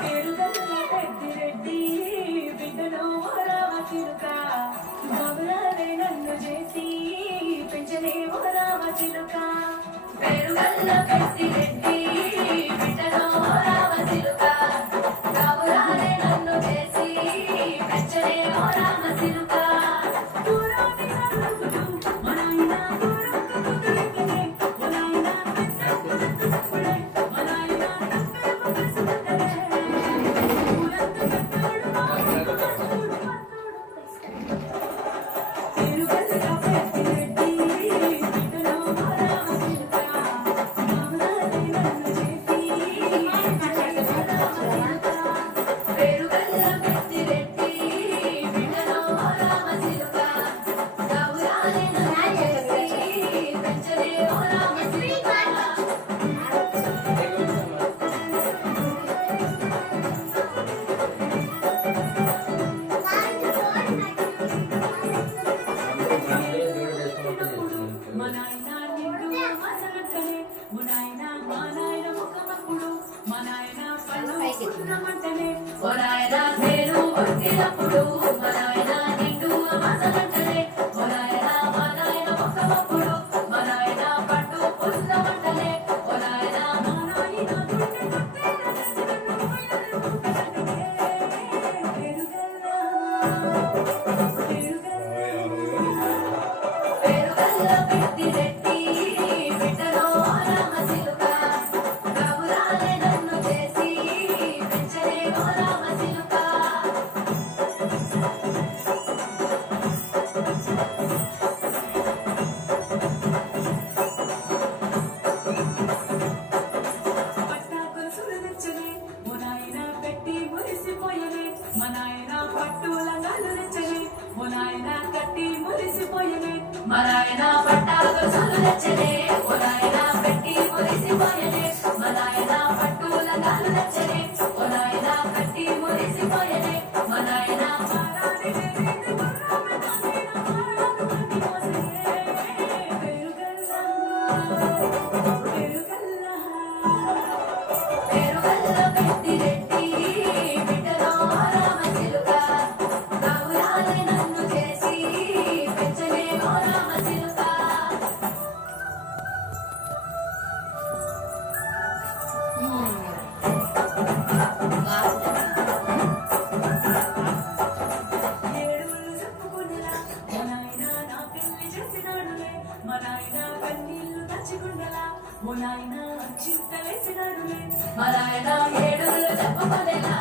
పేరుగల్ల పెద్దిరెడ్డి బిడ్డలో రామచిలుక రామురాలే నన్ను చేసి పెంచనే ఓ రామచిలుక ఒరాయన నేను ఒట్టినప్పుడు మనాయన నిండు మసలంటలే ఒరాయన మనాయన ఒక్కప్పుడు మనాయన పట్టు పుస్తమంటలే ఒరాయన మనాయన పేరుగల్ల పెద్దిరెడ్డి బిడ్డలో రామచిలుక రామురాలే నన్ను చేసి పెంచలే ఓ రామచిలుక మనాయన పట్టాలు చదువులచ్చనే ఒనాయన పెట్టి మురిసిపోయనే మనాయన పట్టుల గాలు నచ్చనే ఒనాయన పెట్టి మురిసిపోయనే మనాయన పేరుగల్ల పెద్దిరెడ్డి బిడ్డలో రామచిలుక రామురాలే నన్ను చేసి పెంచలే ఓ రామచిలుక మనాయన ఏడులు చెప్పుకొనెలా